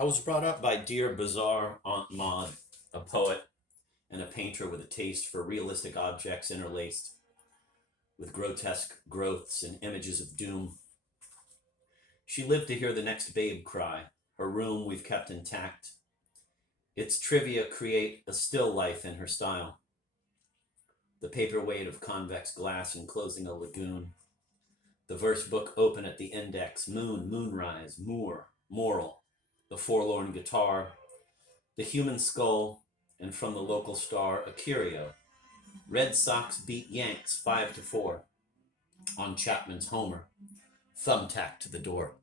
I was brought up by dear, bizarre Aunt Maud, a poet and a painter with a taste for realistic objects interlaced with grotesque growths and images of doom. She lived to hear the next babe cry. Her room we've kept intact. Its trivia create a still life in her style. The paperweight of convex glass enclosing a lagoon. The verse book open at the index. Moon, moonrise, moor, moral. The forlorn guitar. The human skull. And from the local star, a curio. Red Sox beat Yanks 5-4 on Chapman's homer. Thumbtack to the door.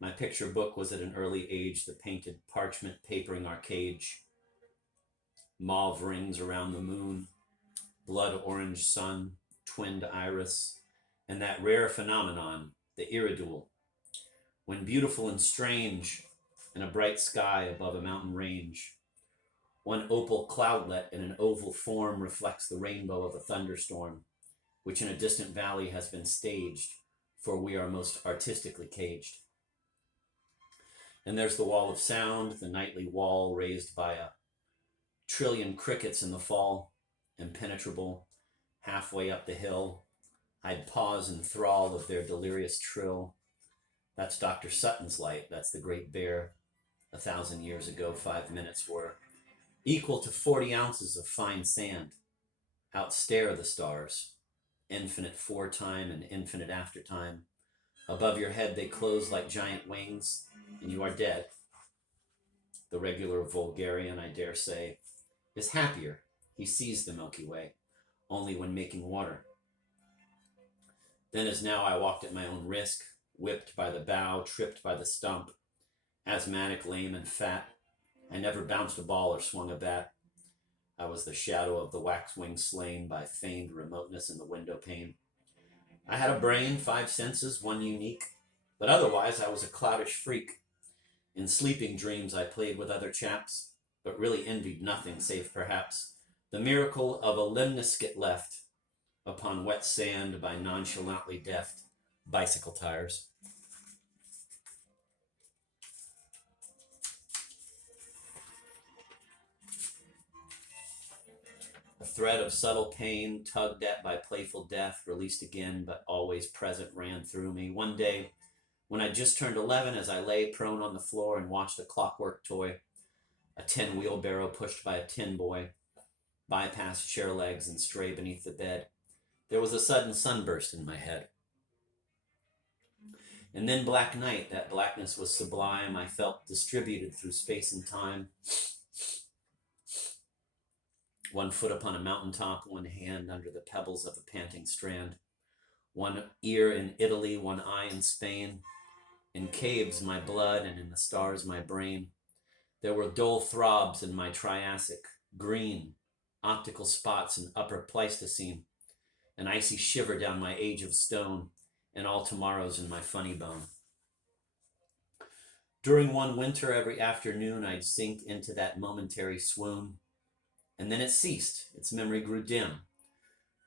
My picture book was at an early age the painted parchment papering our cage. Mauve rings around the moon, blood orange sun, twinned iris, and that rare phenomenon, the iridule, when beautiful and strange in a bright sky above a mountain range. One opal cloudlet in an oval form reflects the rainbow of a thunderstorm, which in a distant valley has been staged, for we are most artistically caged. And there's the wall of sound, the nightly wall raised by a trillion crickets in the fall, impenetrable, halfway up the hill. I'd pause in thrall of their delirious trill. That's Dr. Sutton's light, that's the Great Bear. 1,000 years ago, 5 minutes were equal to 40 ounces of fine sand. Outstare the stars, infinite foretime and infinite aftertime. Above your head they close like giant wings, and you are dead. The regular vulgarian, I dare say, is happier. He sees the Milky Way, only when making water. Then as now I walked at my own risk, whipped by the bough, tripped by the stump, asthmatic, lame, and fat. I never bounced a ball or swung a bat. I was the shadow of the waxwing slain by feigned remoteness in the window pane. I had a brain, 5 senses, one unique, but otherwise I was a clowdish freak. In sleeping dreams I played with other chaps, but really envied nothing save perhaps the miracle of a limniscate left upon wet sand by nonchalantly deft bicycle tires. A thread of subtle pain, tugged at by playful death, released again, but always present, ran through me. One day, when I just turned 11, as I lay prone on the floor and watched a clockwork toy, a tin wheelbarrow pushed by a tin boy, bypass chair legs and stray beneath the bed, there was a sudden sunburst in my head. And then black night, that blackness was sublime. I felt distributed through space and time. One foot upon a mountaintop, one hand under the pebbles of a panting strand. One ear in Italy, one eye in Spain. In caves my blood, and in the stars my brain. There were dull throbs in my Triassic, green, optical spots in upper Pleistocene, an icy shiver down my age of stone, and all tomorrows in my funny bone. During one winter, every afternoon I'd sink into that momentary swoon, and then it ceased. Its memory grew dim.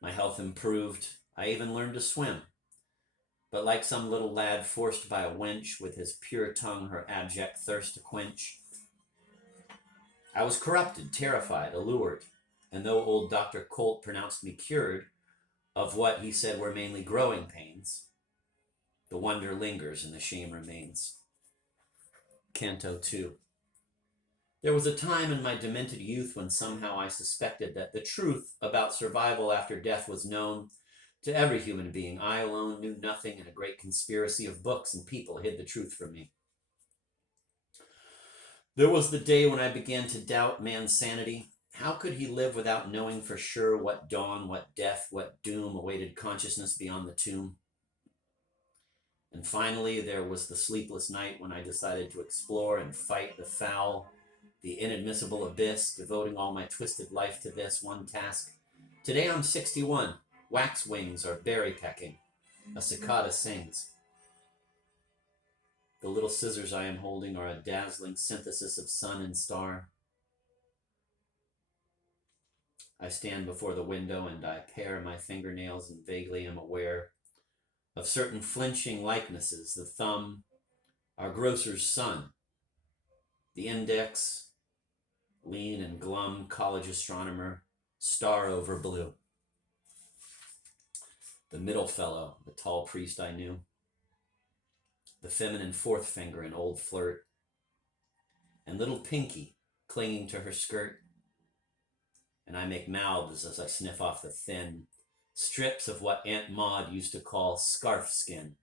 My health improved. I even learned to swim. But like some little lad forced by a wench with his pure tongue her abject thirst to quench, I was corrupted, terrified, allured, and though old Dr. Colt pronounced me cured of what he said were mainly growing pains, the wonder lingers and the shame remains. Canto 2. There was a time in my demented youth when somehow I suspected that the truth about survival after death was known to every human being. I alone knew nothing, and a great conspiracy of books and people hid the truth from me. There was the day when I began to doubt man's sanity. How could he live without knowing for sure what dawn, what death, what doom awaited consciousness beyond the tomb? And finally, there was the sleepless night when I decided to explore and fight the foul, the inadmissible abyss, devoting all my twisted life to this one task. Today I'm 61. Wax wings are berry pecking. A cicada sings. The little scissors I am holding are a dazzling synthesis of sun and star. I stand before the window and I pare my fingernails and vaguely am aware of certain flinching likenesses, the thumb our grocer's son, the index, lean and glum college astronomer, star over blue, the middle fellow, the tall priest I knew, the feminine fourth finger, an old flirt, and little Pinky clinging to her skirt. And I make mouths as I sniff off the thin strips of what Aunt Maud used to call scarf skin.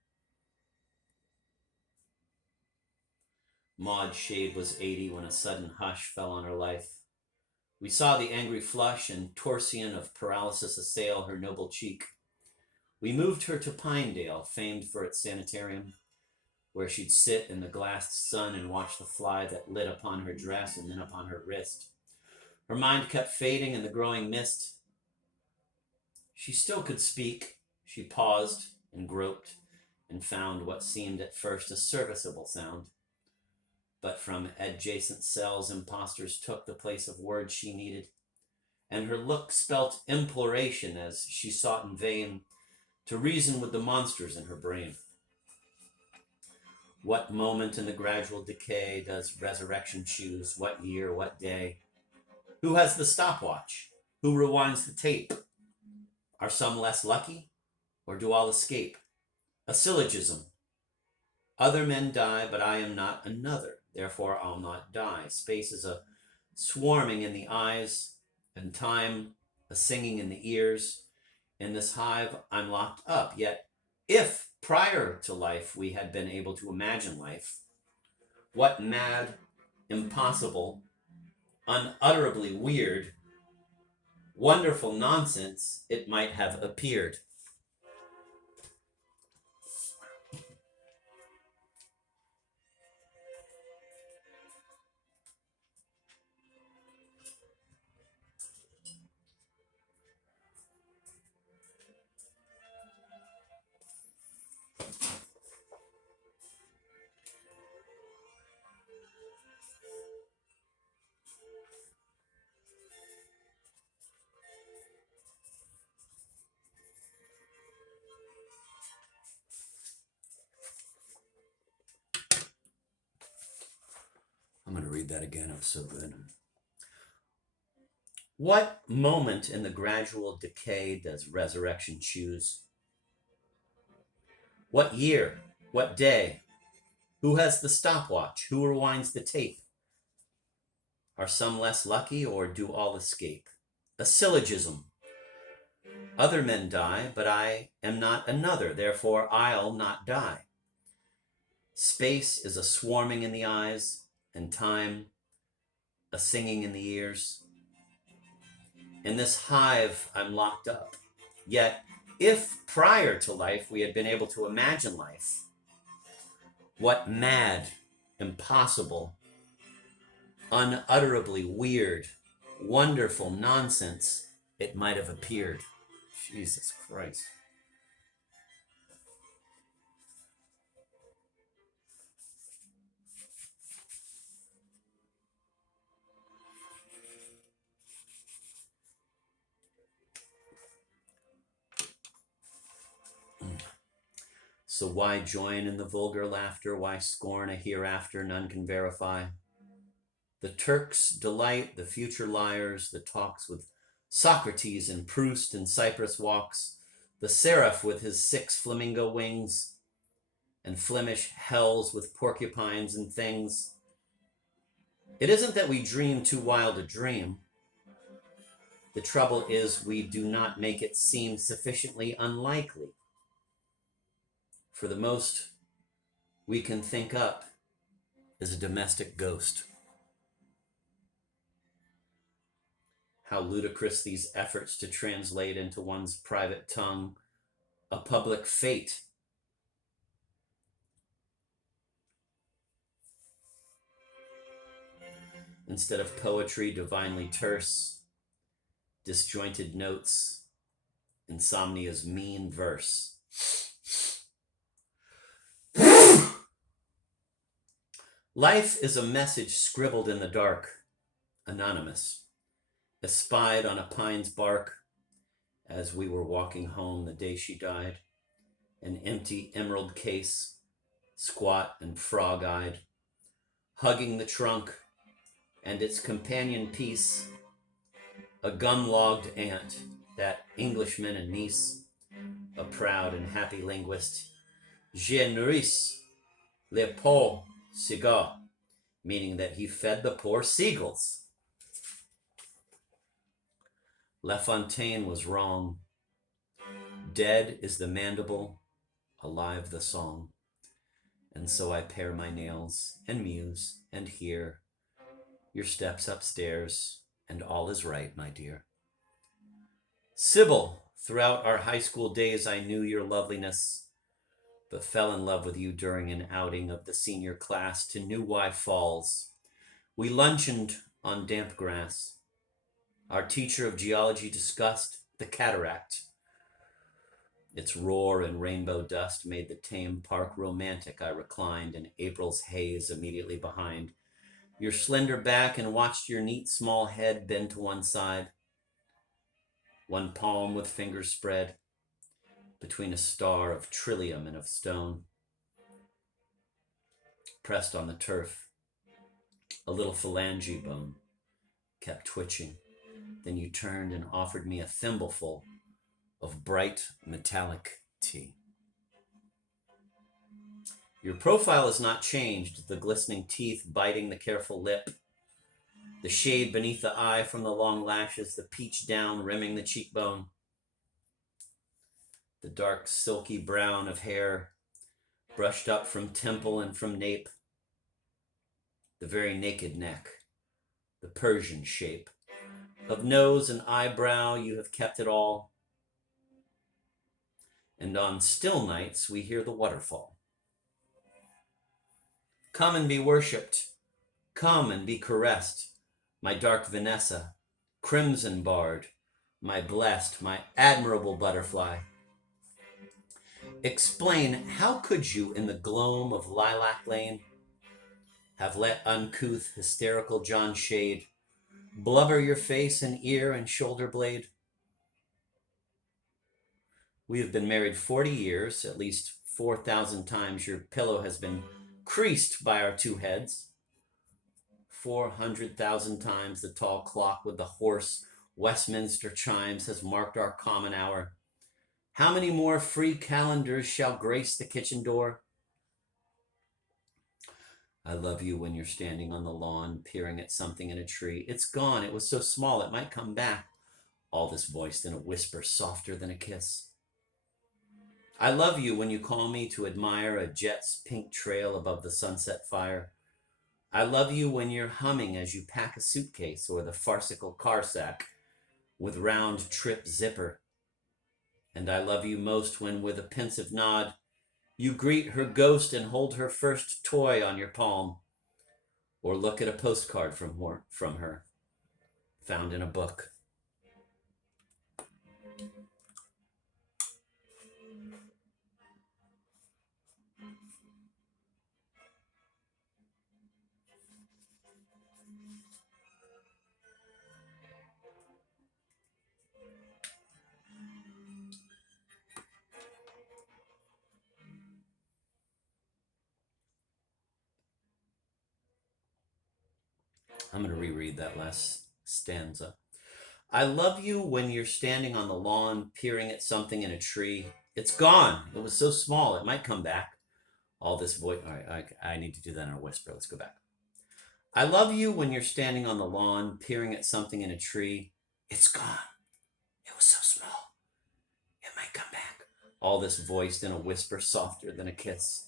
Maud's shade was 80 when a sudden hush fell on her life. We saw the angry flush and torsion of paralysis assail her noble cheek. We moved her to Pinedale, famed for its sanitarium, where she'd sit in the glassed sun and watch the fly that lit upon her dress and then upon her wrist. Her mind kept fading in the growing mist. She still could speak. She paused and groped and found what seemed at first a serviceable sound. But from adjacent cells, impostors took the place of words she needed, and her look spelt imploration as she sought in vain to reason with the monsters in her brain. What moment in the gradual decay does resurrection choose? What year, what day? Who has the stopwatch? Who rewinds the tape? Are some less lucky, or do all escape? A syllogism. Other men die, but I am not another, therefore I'll not die. Space is a swarming in the eyes, and time a singing in the ears. In this hive I'm locked up, yet if prior to life we had been able to imagine life, what mad, impossible, unutterably weird, wonderful nonsense it might have appeared. I'm going to read that again. It was so good. What moment in the gradual decay does resurrection choose? What year? What day? Who has the stopwatch? Who rewinds the tape? Are some less lucky, or do all escape? A syllogism. Other men die, but I am not another, therefore I'll not die. Space is a swarming in the eyes, and time a singing in the ears. In this hive I'm locked up. Yet, if prior to life we had been able to imagine life, what mad, impossible, unutterably weird, wonderful nonsense it might have appeared. Jesus Christ. So why join in the vulgar laughter? Why scorn a hereafter none can verify? The Turks delight, the future liars, the talks with Socrates and Proust and Cyprus walks, the seraph with his 6 flamingo wings, and Flemish hells with porcupines and things. It isn't that we dream too wild a dream. The trouble is we do not make it seem sufficiently unlikely. For the most we can think up is a domestic ghost. How ludicrous these efforts to translate into one's private tongue a public fate. Instead of poetry divinely terse, disjointed notes, insomnia's mean verse. Life is a message scribbled in the dark, anonymous, espied on a pine's bark as we were walking home the day she died, an empty emerald case, squat and frog-eyed, hugging the trunk and its companion piece, a gun-logged aunt, that Englishman and niece, a proud and happy linguist. Je nourris les pauvres cigars, meaning that he fed the poor seagulls. La Fontaine was wrong. Dead is the mandible, alive the song. And so I pare my nails and muse and hear your steps upstairs, and all is right, my dear. Sybil, throughout our high school days I knew your loveliness, but fell in love with you during an outing of the senior class to New Y Falls. We luncheoned on damp grass. Our teacher of geology discussed the cataract. Its roar and rainbow dust made the tame park romantic. I reclined in April's haze immediately behind your slender back and watched your neat small head bend to one side, one palm with fingers spread between a star of trillium and of stone. Pressed on the turf, a little phalange bone kept twitching. Then you turned and offered me a thimbleful of bright metallic tea. Your profile has not changed, the glistening teeth biting the careful lip, the shade beneath the eye from the long lashes, the peach down rimming the cheekbone, the dark silky brown of hair brushed up from temple and from nape, the very naked neck, the Persian shape of nose and eyebrow, you have kept it all. And on still nights we hear the waterfall. Come and be worshipped, come and be caressed, my dark Vanessa, crimson barred, my blessed, my admirable butterfly. Explain, how could you in the gloam of Lilac Lane have let uncouth, hysterical John Shade blubber your face and ear and shoulder blade? We have been married 40 years, at least 4,000 times your pillow has been creased by our two heads. 400,000 times the tall clock with the hoarse Westminster chimes has marked our common hour. How many more free calendars shall grace the kitchen door? I love you when you're standing on the lawn, peering at something in a tree. It's gone. It was so small, it might come back. All this voiced in a whisper softer than a kiss. I love you when you call me to admire a jet's pink trail above the sunset fire. I love you when you're humming as you pack a suitcase or the farcical car sack with round trip zipper. And I love you most when, with a pensive nod, you greet her ghost and hold her first toy on your palm, or look at a postcard from her, found in a book. I'm going to reread that last stanza. I love you when you're standing on the lawn, peering at something in a tree. It's gone. It was so small, it might come back. All this voice. All right, I need to do that in a whisper. Let's go back. I love you when you're standing on the lawn, peering at something in a tree. It's gone. It was so small, it might come back. All this voiced in a whisper softer than a kiss.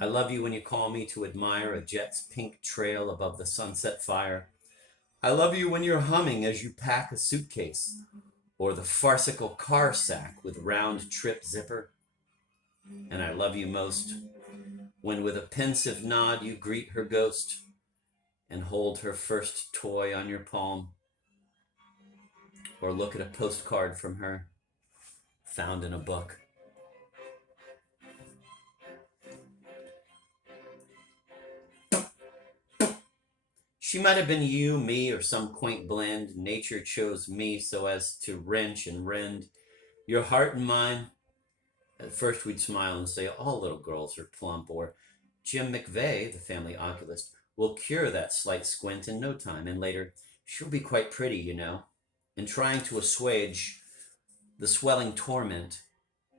I love you when you call me to admire a jet's pink trail above the sunset fire. I love you when you're humming as you pack a suitcase or the farcical car sack with round trip zipper. And I love you most when with a pensive nod you greet her ghost and hold her first toy on your palm, or look at a postcard from her found in a book. She might have been you, me, or some quaint blend. Nature chose me so as to wrench and rend your heart and mine. At first we'd smile and say, all little girls are plump, or Jim McVeigh, the family oculist, will cure that slight squint in no time, and later, she'll be quite pretty, you know. And trying to assuage the swelling torment,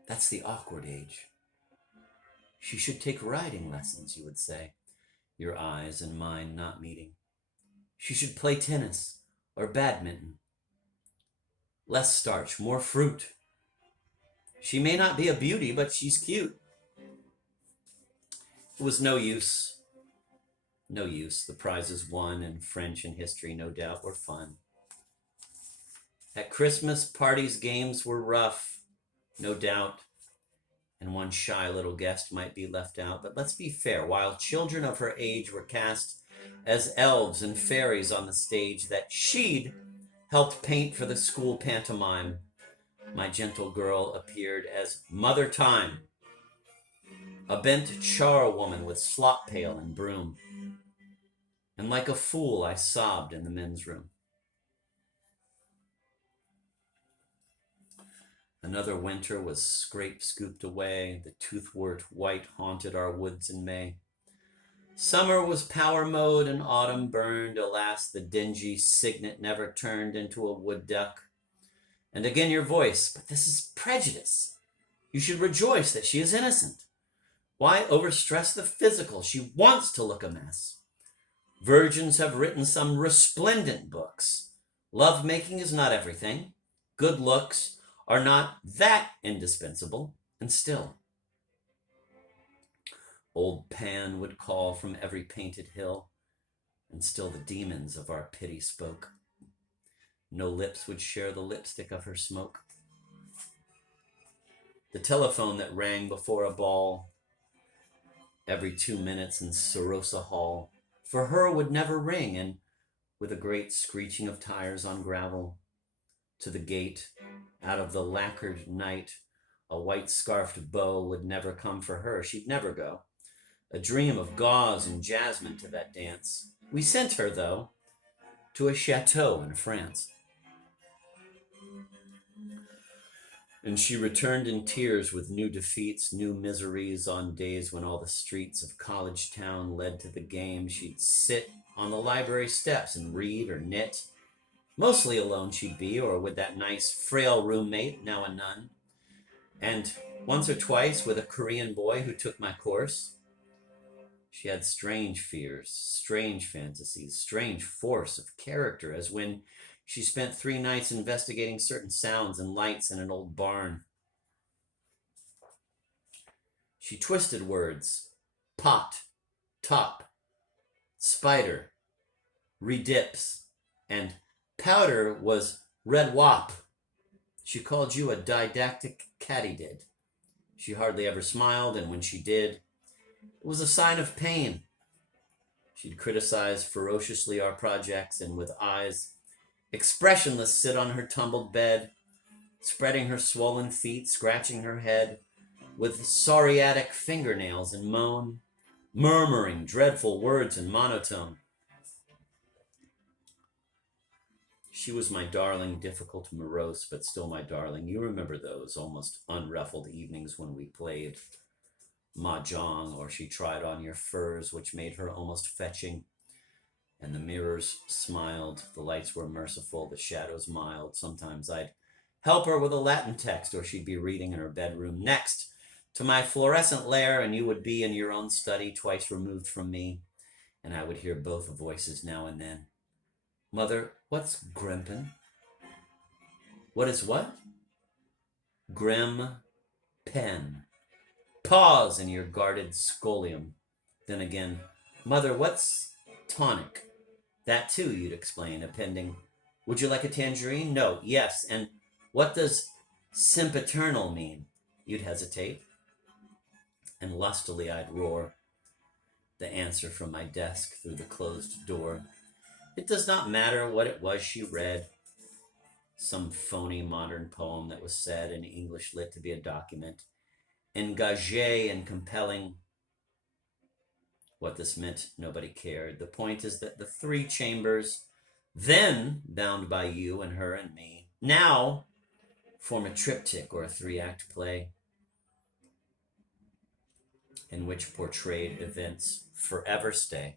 that's the awkward age. She should take riding lessons, you would say, your eyes and mine not meeting. She should play tennis or badminton. Less starch, more fruit. She may not be a beauty, but she's cute. It was no use. No use. The prizes won in French and history, no doubt, were fun. At Christmas, parties, games were rough, no doubt, and one shy little guest might be left out. But let's be fair, while children of her age were cast as elves and fairies on the stage that she'd helped paint for the school pantomime, my gentle girl appeared as Mother Time, a bent charwoman with slop pail and broom. And like a fool, I sobbed in the men's room. Another winter was scooped away. The toothwort white haunted our woods in May. Summer was power mode and autumn burned. Alas, the dingy cygnet never turned into a wood duck. And again your voice, but this is prejudice. You should rejoice that she is innocent. Why overstress the physical? She wants to look a mess. Virgins have written some resplendent books. Love-making is not everything. Good looks are not that indispensable. And still, old Pan would call from every painted hill, and still the demons of our pity spoke. No lips would share the lipstick of her smoke. The telephone that rang before a ball every 2 minutes in Sorosa Hall for her would never ring, and with a great screeching of tires on gravel, to the gate, out of the lacquered night, a white-scarfed beau would never come for her. She'd never go. A dream of gauze and jasmine to that dance. We sent her, though, to a chateau in France. And she returned in tears with new defeats, new miseries on days when all the streets of College Town led to the game. She'd sit on the library steps and read or knit. Mostly alone she'd be, or with that nice, frail roommate, now a nun. And once or twice with a Korean boy who took my course. She had strange fears, strange fantasies, strange force of character, as when she spent 3 nights investigating certain sounds and lights in an old barn. She twisted words. Pot, top, spider, redips, and powder was red wop. She called you a didactic katydid. She hardly ever smiled, and when she did, it was a sign of pain. She'd criticize ferociously our projects, and with eyes expressionless sit on her tumbled bed, spreading her swollen feet, scratching her head with psoriatic fingernails, and moan, murmuring dreadful words in monotone. She was my darling, difficult, morose, but still my darling. You remember those almost unruffled evenings when we played mahjong, or she tried on your furs, which made her almost fetching. And the mirrors smiled, the lights were merciful, the shadows mild. Sometimes I'd help her with a Latin text, or she'd be reading in her bedroom next to my fluorescent lair, and you would be in your own study twice removed from me, and I would hear both voices now and then. Mother, what's Grimpen? What is what? Grim pen. Pause in your guarded scholium. Then again, Mother, what's tonic? That too, you'd explain, appending, would you like a tangerine? No, yes. And what does sempiternal mean? You'd hesitate. And lustily I'd roar the answer from my desk through the closed door. It does not matter what it was she read. Some phony modern poem that was said in English lit to be a document. Engagé and compelling. What this meant, nobody cared. The point is that the 3 chambers, then bound by you and her and me, now form a triptych or a 3-act play. in which portrayed events forever stay.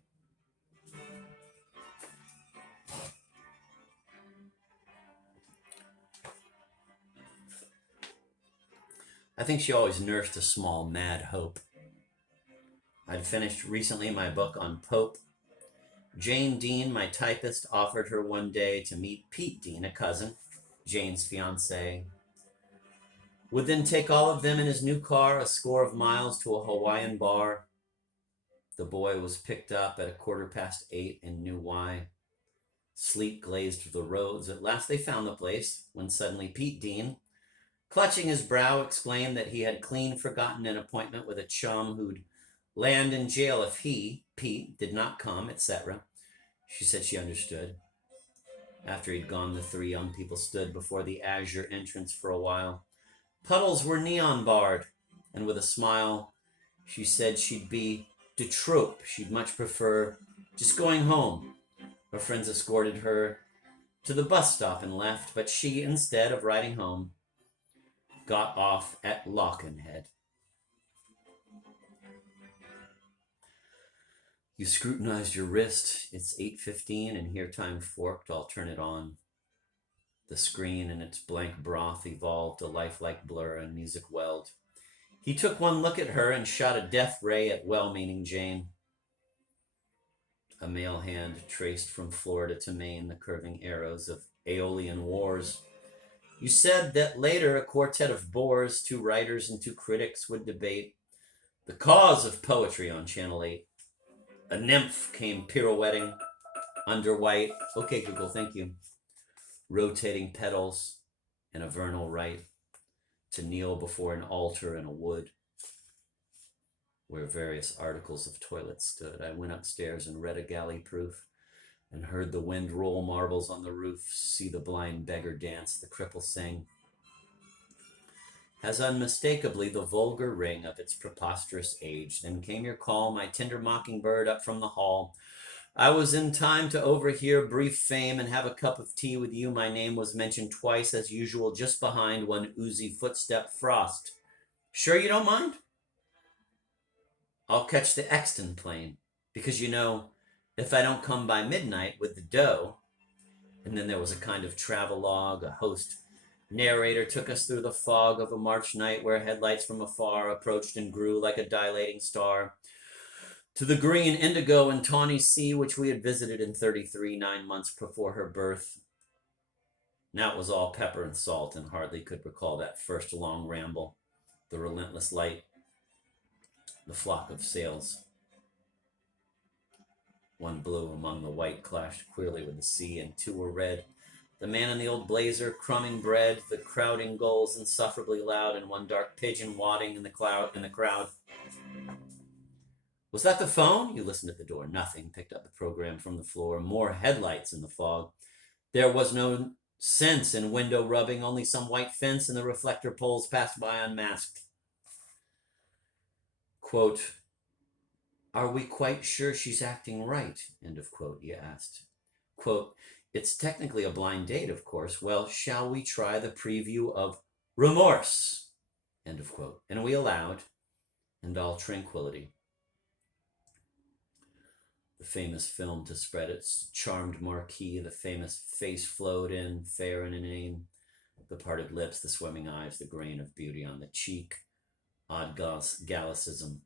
I think she always nursed a small mad hope. I'd finished recently my book on Pope. Jane Dean, my typist, offered her one day to meet Pete Dean, a cousin, Jane's fiancé. Would then take all of them in his new car a score of miles to a Hawaiian bar. The boy was picked up at 8:15 and knew why. Sleet glazed the roads. At last they found the place, when suddenly Pete Dean, clutching his brow, exclaimed that he had clean forgotten an appointment with a chum who'd land in jail if he, Pete, did not come, etc. She said she understood. After he'd gone, the three young people stood before the azure entrance for a while. Puddles were neon barred, and with a smile, she said she'd be de trop. She'd much prefer just going home. Her friends escorted her to the bus stop and left, but she, instead of riding home, got off at Lockenhead. You scrutinized your wrist. It's 8:15 and here time forked. I'll turn it on. The screen and its blank broth evolved a lifelike blur and music welled. He took one look at her and shot a death ray at well-meaning Jane. A male hand traced from Florida to Maine the curving arrows of Aeolian wars. You said that later a quartet of bores, 2 writers and 2 critics, would debate the cause of poetry on Channel 8. A nymph came pirouetting under white, okay Google, thank you, rotating petals and a vernal rite to kneel before an altar in a wood where various articles of toilet stood. I went upstairs and read a galley proof and heard the wind roll marbles on the roof, see the blind beggar dance, the cripple sing. Has unmistakably the vulgar ring of its preposterous age. Then came your call, my tender mockingbird up from the hall. I was in time to overhear brief fame and have a cup of tea with you. My name was mentioned twice as usual, just behind one oozy footstep, Frost. Sure you don't mind? I'll catch the Exton plane, because you know, if I don't come by midnight with the dough. And then there was a kind of travelogue. A host narrator took us through the fog of a March night where headlights from afar approached and grew like a dilating star, to the green, indigo, and tawny sea which we had visited in 33, 9 months before her birth. Now it was all pepper and salt, and hardly could recall that first long ramble, the relentless light, the flock of sails. One blue among the white clashed queerly with the sea, and 2 were red. The man in the old blazer, crumbing bread, the crowding gulls insufferably loud, and one dark pigeon wadding in the crowd. Was that the phone? You listened at the door. Nothing. Picked up the program from the floor. More headlights in the fog. There was no sense in window rubbing, only some white fence, and the reflector poles passed by unmasked. Quote, are we quite sure she's acting right? End of quote, he asked. Quote, it's technically a blind date, of course. Well, shall we try the preview of Remorse? End of quote. And we allowed, and all tranquility. The famous film to spread its charmed marquee, the famous face flowed in, fair and inane, the parted lips, the swimming eyes, the grain of beauty on the cheek, odd Gallicism,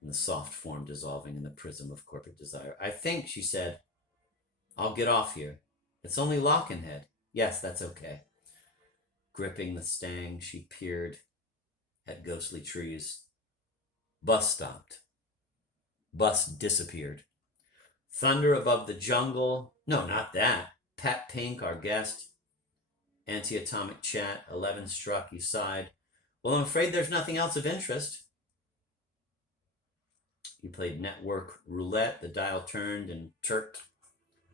and the soft form dissolving in the prism of corporate desire. I think, she said, I'll get off here. It's only Lockenhead. Yes, that's okay. Gripping the stang, she peered at ghostly trees. Bus stopped. Bus disappeared. Thunder above the jungle. No, not that. Pat Pink, our guest. Anti-atomic chat. 11 struck. You sighed. Well, I'm afraid there's nothing else of interest. You played network roulette. The dial turned and turked.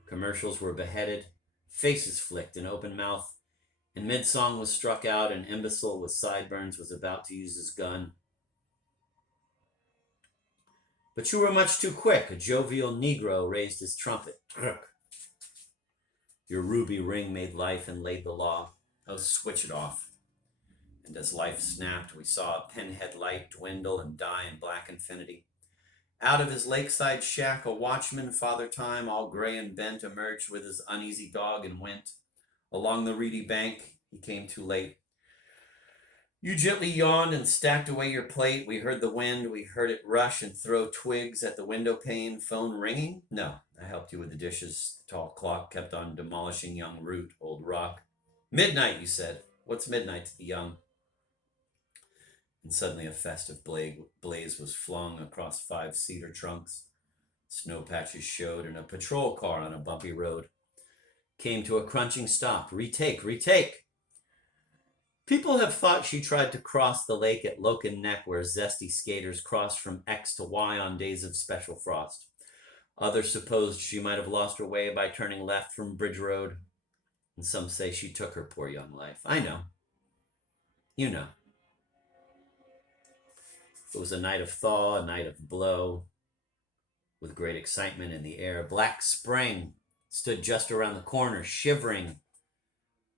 Commercials were beheaded. Faces flicked. An open mouth. And mid-song was struck out. An imbecile with sideburns was about to use his gun. But you were much too quick. A jovial Negro raised his trumpet. Your ruby ring made life and laid the law. Oh, switch it off. And as life snapped, we saw a pinhead light dwindle and die in black infinity. Out of his lakeside shack, a watchman, Father Time, all gray and bent, emerged with his uneasy dog and went. Along the reedy bank, he came too late. You gently yawned and stacked away your plate. We heard the wind. We heard it rush and throw twigs at the window pane. Phone ringing? No, I helped you with the dishes. The tall clock kept on demolishing young root, old rock. Midnight, you said. What's midnight to the young? And suddenly a festive blaze was flung across 5 cedar trunks. Snow patches showed, and a patrol car on a bumpy road came to a crunching stop. Retake, retake! People have thought she tried to cross the lake at Loken Neck, where zesty skaters crossed from X to Y on days of special frost. Others supposed she might have lost her way by turning left from Bridge Road. And some say she took her poor young life. I know. You know. It was a night of thaw, a night of blow, with great excitement in the air. Black spring stood just around the corner, shivering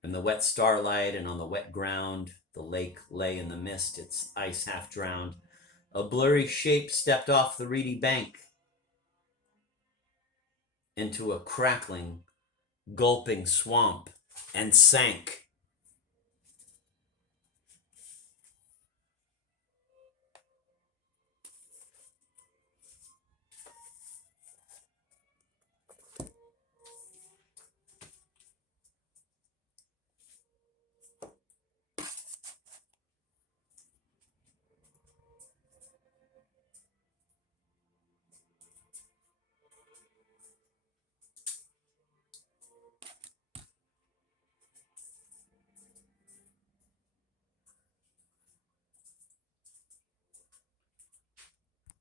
in the wet starlight, and on the wet ground, the lake lay in the mist, its ice half drowned. A blurry shape stepped off the reedy bank into a crackling, gulping swamp and sank